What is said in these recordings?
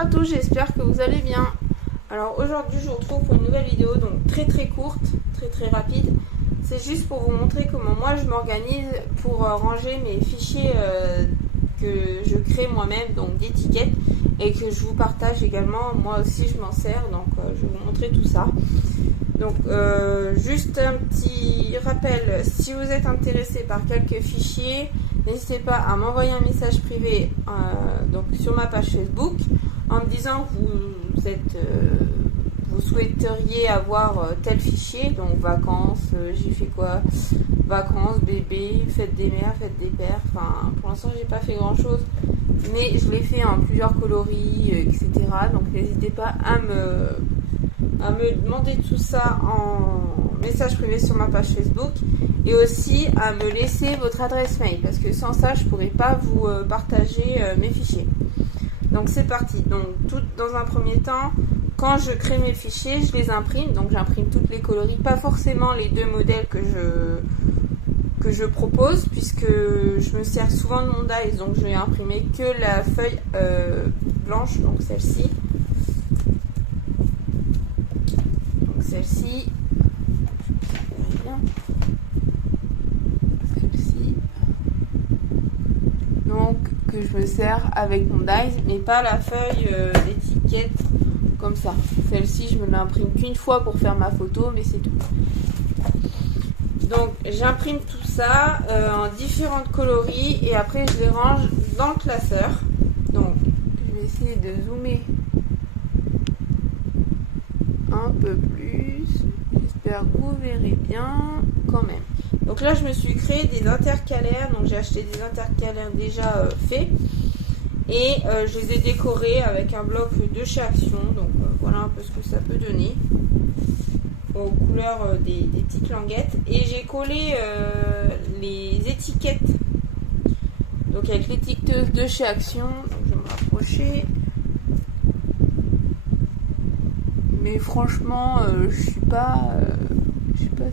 à tous, j'espère que vous allez bien. Alors aujourd'hui je vous retrouve pour une nouvelle vidéo, donc très courte, très rapide. C'est juste pour vous montrer comment moi je m'organise pour ranger mes fichiers que je crée moi-même, donc d'étiquettes, et que je vous partage également. Moi aussi je m'en sers, donc je vais vous montrer tout ça. Donc juste un petit rappel, si vous êtes intéressé par quelques fichiers, n'hésitez pas à m'envoyer un message privé donc sur ma page Facebook en me disant que vous souhaiteriez avoir tel fichier, donc vacances, j'ai fait quoi, vacances, bébé, fête des mères, fête des pères, enfin pour l'instant j'ai pas fait grand chose, mais je l'ai fait en plusieurs coloris, etc. Donc n'hésitez pas à me demander tout ça en message privé sur ma page Facebook et aussi à me laisser votre adresse mail parce que sans ça je pourrais pas vous partager mes fichiers. Donc c'est parti. Donc tout dans un premier temps, quand je crée mes fichiers, je les imprime. Donc j'imprime toutes les coloris, pas forcément les deux modèles que je propose puisque je me sers souvent de mon dies, donc je vais imprimer que la feuille blanche, donc celle-ci. Celle-ci, donc que je me sers avec mon dies, mais pas la feuille d'étiquette comme ça. Celle-ci, je me l'imprime qu'une fois pour faire ma photo, mais c'est tout. Donc j'imprime tout ça en différentes coloris et après je les range dans le classeur. Donc je vais essayer de zoomer un peu plus, j'espère que vous verrez bien quand même. Donc là je me suis créé des intercalaires, donc j'ai acheté des intercalaires déjà faits et je les ai décorés avec un bloc de chez Action, donc voilà un peu ce que ça peut donner aux couleurs des petites languettes. Et j'ai collé les étiquettes donc avec l'étiqueteuse de chez Action, donc je vais me rapprocher. Mais franchement, je sais pas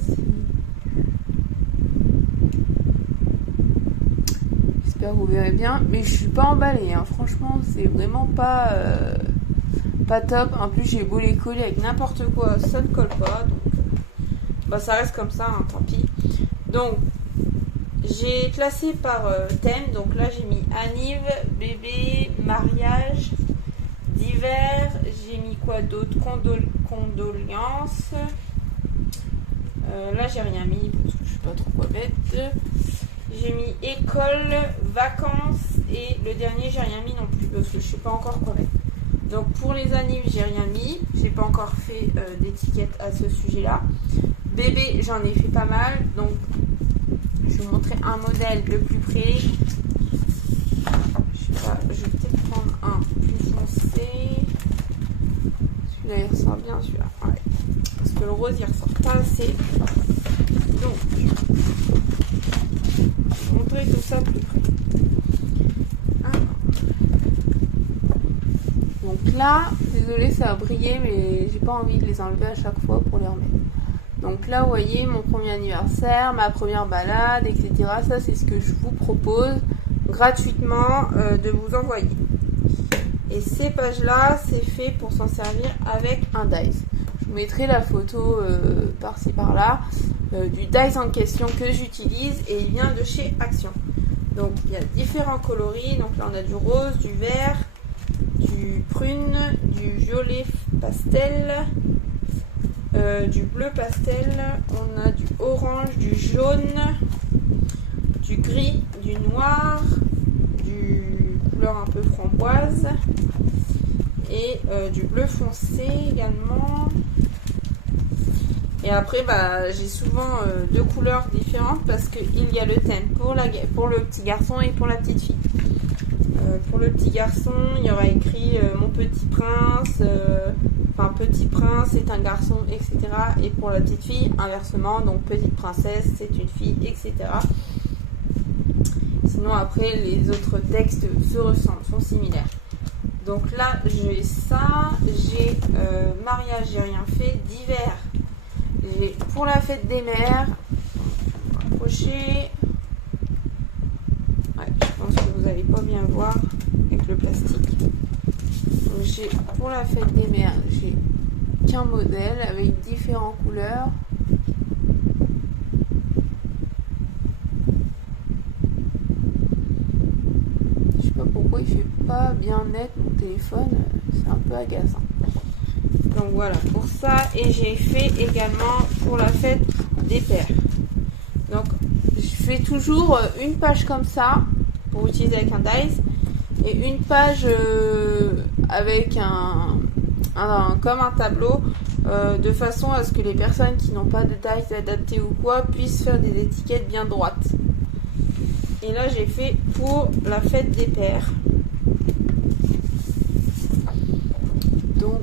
si... J'espère que vous verrez bien, mais je suis pas emballée, hein. Franchement, c'est vraiment pas top. En plus, j'ai beau les coller avec n'importe quoi, ça ne colle pas, donc bah, ça reste comme ça, hein, tant pis. Donc, j'ai classé par thème, donc là j'ai mis anniv, bébé, mariage, d'hiver, j'ai mis quoi d'autre, condoléances, là j'ai rien mis parce que je suis pas trop quoi mettre, j'ai mis école, vacances et le dernier j'ai rien mis non plus parce que je sais pas encore quoi mettre. Donc pour les annives j'ai rien mis, j'ai pas encore fait d'étiquette à ce sujet là. Bébé j'en ai fait pas mal, donc je vais vous montrer un modèle de plus près. Je sais pas, je vais peut-être prendre un plus foncé. Celui-là il ressort bien, celui-là. Ouais. Parce que le rose il ressort pas assez. Donc, je vais vous montrer tout ça plus près. Donc là, désolé ça a brillé, mais j'ai pas envie de les enlever à chaque fois pour les remettre. Donc là, vous voyez, mon premier anniversaire, ma première balade, etc. Ça, c'est ce que je vous propose gratuitement de vous envoyer. Et ces pages-là, c'est fait pour s'en servir avec un dies. Je vous mettrai la photo par-ci par-là du dies en question que j'utilise et il vient de chez Action. Donc il y a différents coloris. Donc là, on a du rose, du vert, du prune, du violet pastel, du bleu pastel, on a du orange, du jaune, du gris, du noir, du couleur un peu framboise et du bleu foncé également. Et après bah, j'ai souvent deux couleurs différentes parce qu'il y a le thème pour le petit garçon et pour la petite fille. Pour le petit garçon, il y aura écrit mon petit prince, enfin petit prince c'est un garçon, etc. Et pour la petite fille, inversement, donc petite princesse c'est une fille, etc. Sinon après les autres textes se ressemblent, sont similaires. Donc là j'ai ça, j'ai mariage, j'ai rien fait, d'hiver, j'ai pour la fête des mères, approcher. Ouais, je pense que vous n'allez pas bien voir avec le plastique. Pour la fête des mères, j'ai qu'un modèle avec différentes couleurs. Je sais pas pourquoi il fait pas bien net mon téléphone, c'est un peu agaçant. Donc voilà pour ça, et j'ai fait également pour la fête des pères. Donc je fais toujours une page comme ça pour utiliser avec un dies et une page avec comme un tableau de façon à ce que les personnes qui n'ont pas de dies adapté ou quoi puissent faire des étiquettes bien droites. Et là j'ai fait pour la fête des pères. Donc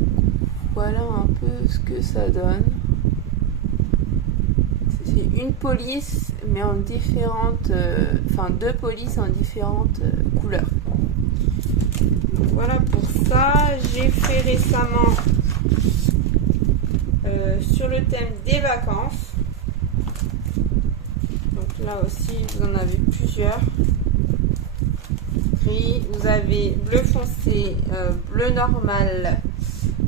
voilà un peu ce que ça donne. C'est une police mais en différentes, deux polices en différentes couleurs. Donc voilà pour ça. J'ai fait récemment sur le thème des vacances. Donc là aussi vous en avez plusieurs. Gris, vous avez bleu foncé, bleu normal,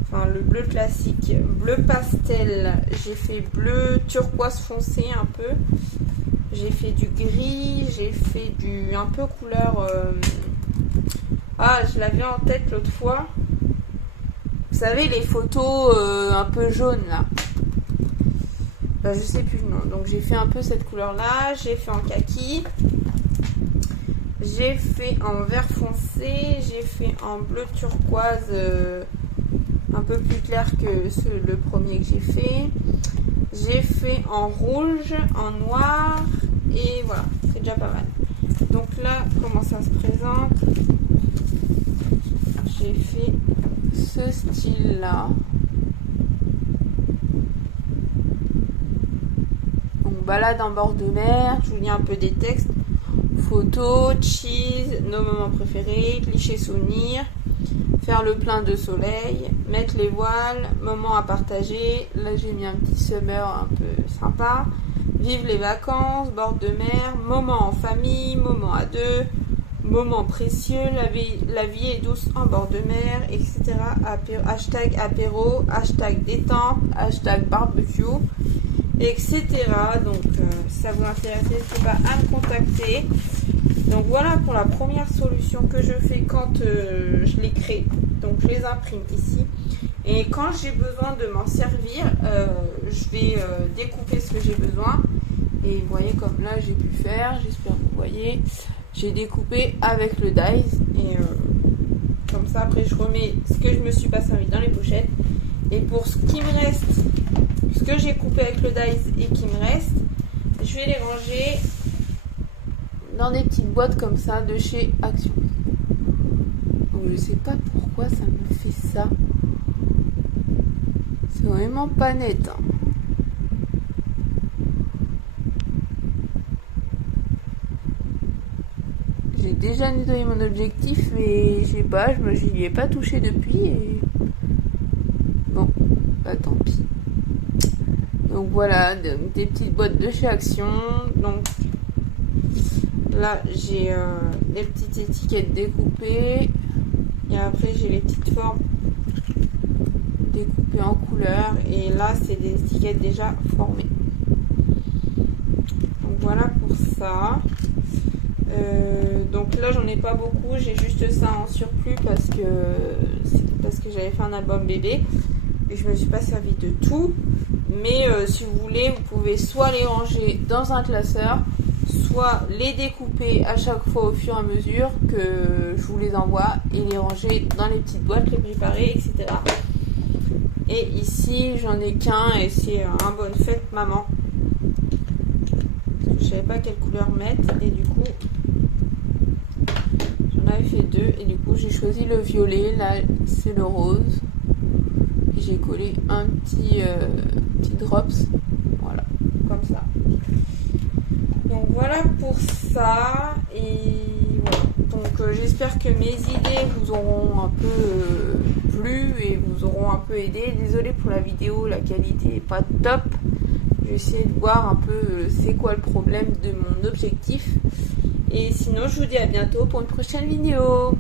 enfin le bleu classique, bleu pastel, j'ai fait bleu turquoise foncé un peu, j'ai fait du gris, j'ai fait du un peu couleur je l'avais en tête l'autre fois, vous savez les photos un peu jaunes là, je sais plus le nom. Donc j'ai fait un peu cette couleur là, j'ai fait en kaki, j'ai fait en vert foncé, j'ai fait en bleu turquoise un peu plus clair que le premier que j'ai fait. J'ai fait en rouge, en noir et voilà, c'est déjà pas mal. Donc là, comment ça se présente? J'ai fait ce style là. Donc balade en bord de mer, je vous lis un peu des textes. Photos, cheese, nos moments préférés, clichés souvenirs, faire le plein de soleil, mettre les voiles, moments à partager. Là j'ai mis un petit summer un peu sympa. Vivre les vacances, bord de mer, moments en famille, moments à deux, moments précieux, la vie est douce en bord de mer, etc. Hashtag apéro, hashtag détente, hashtag barbecue, etc. Donc ça vous intéresse, n'hésitez pas à me contacter. Donc voilà pour la première solution que je fais quand je les crée. Donc je les imprime ici. Et quand j'ai besoin de m'en servir, je vais découper ce que j'ai besoin. Et vous voyez comme là j'ai pu faire, j'espère que vous voyez. J'ai découpé avec le dies. Et comme ça après je remets ce que je me suis pas servi dans les pochettes. Et pour ce qui me reste, ce que j'ai coupé avec le dies et qui me reste, je vais les ranger dans des petites boîtes comme ça de chez Action. Donc je sais pas pourquoi ça me fait ça. C'est vraiment pas net. Hein. J'ai déjà nettoyé mon objectif mais je sais pas, je n'y ai pas touché depuis et bon, bah tant pis. Donc voilà, des petites boîtes de chez Action. Donc là j'ai des petites étiquettes découpées et après j'ai les petites formes découpées en couleur et là c'est des étiquettes déjà formées. Donc voilà pour ça. Donc là j'en ai pas beaucoup, j'ai juste ça en surplus parce que j'avais fait un album bébé et je me suis pas servi de tout. Mais si vous voulez, vous pouvez soit les ranger dans un classeur, soit les découper à chaque fois au fur et à mesure que je vous les envoie et les ranger dans les petites boîtes, les préparer, etc. Et ici, j'en ai qu'un et c'est un bonne fête maman. Je savais pas quelle couleur mettre et du coup, j'en avais fait deux et du coup, j'ai choisi le violet. Là, c'est le rose. Et j'ai collé un petit drops, voilà, comme ça. Donc voilà pour ça et voilà. Donc j'espère que mes idées vous auront un peu plu et vous auront un peu aidé. Désolée pour la vidéo, la qualité est pas top. Je vais essayer de voir un peu c'est quoi le problème de mon objectif. Et sinon je vous dis à bientôt pour une prochaine vidéo.